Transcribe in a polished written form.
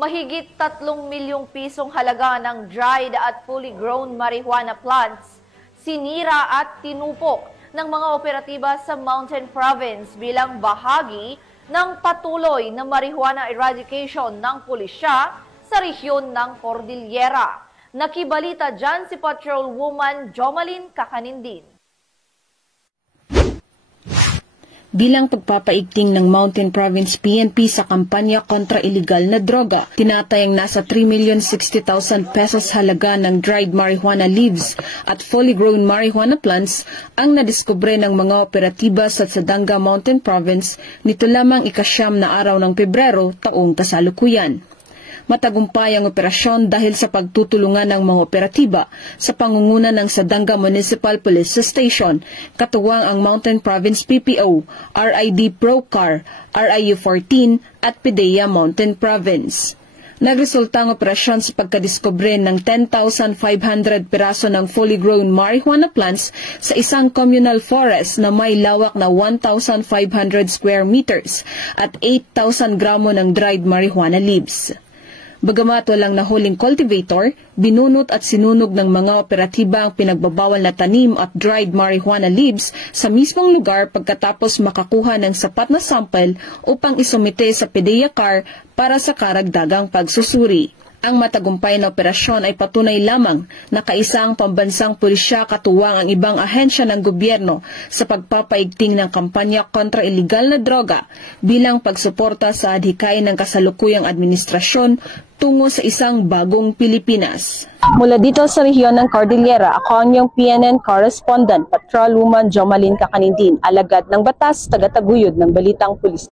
Mahigit 3 milyong pisong halaga ng dried at fully grown marijuana plants, sinira at tinupok ng mga operatiba sa Mountain Province bilang bahagi ng patuloy na marijuana eradication ng pulisya sa rehiyon ng Cordillera. Nakibalita dyan si Patrolwoman Jomalyn Kakanindin. Bilang pagpapaigting ng Mountain Province PNP sa kampanya kontra iligal na droga, tinatayang nasa 3,060,000 pesos halaga ng dried marijuana leaves at fully grown marijuana plants ang nadiskubre ng mga operatiba sa Sadanga Mountain Province nito lamang ika-9 na araw ng Pebrero taong kasalukuyan. Matagumpay ang operasyon dahil sa pagtutulungan ng mga operatiba sa pangunguna ng Sadanga Municipal Police Station, katuwang ang Mountain Province PPO, RID Procar, RIU-14 at PDEA Mountain Province. Nagresulta ang operasyon sa pagkadiskubre ng 10,500 piraso ng fully grown marijuana plants sa isang communal forest na may lawak na 1,500 square meters at 8,000 gramo ng dried marijuana leaves. Bagamat walang nahuling cultivator, binunot at sinunog ng mga operatiba ang pinagbabawal na tanim at dried marijuana leaves sa mismong lugar pagkatapos makakuha ng sapat na sample upang isumite sa PDEA CAR para sa karagdagang pagsusuri. Ang matagumpay na operasyon ay patunay lamang na kaisang pambansang pulisya katuwang ang ibang ahensya ng gobyerno sa pagpapaigting ng kampanya kontra iligal na droga bilang pagsuporta sa adhikain ng kasalukuyang administrasyon tungo sa isang bagong Pilipinas. Mula dito sa rehiyon ng Cordillera, ako ang iyong PNN correspondent, Patrolwoman Jomalyn Kakanindin, alagad ng batas, tagataguyod ng Balitang Pulis.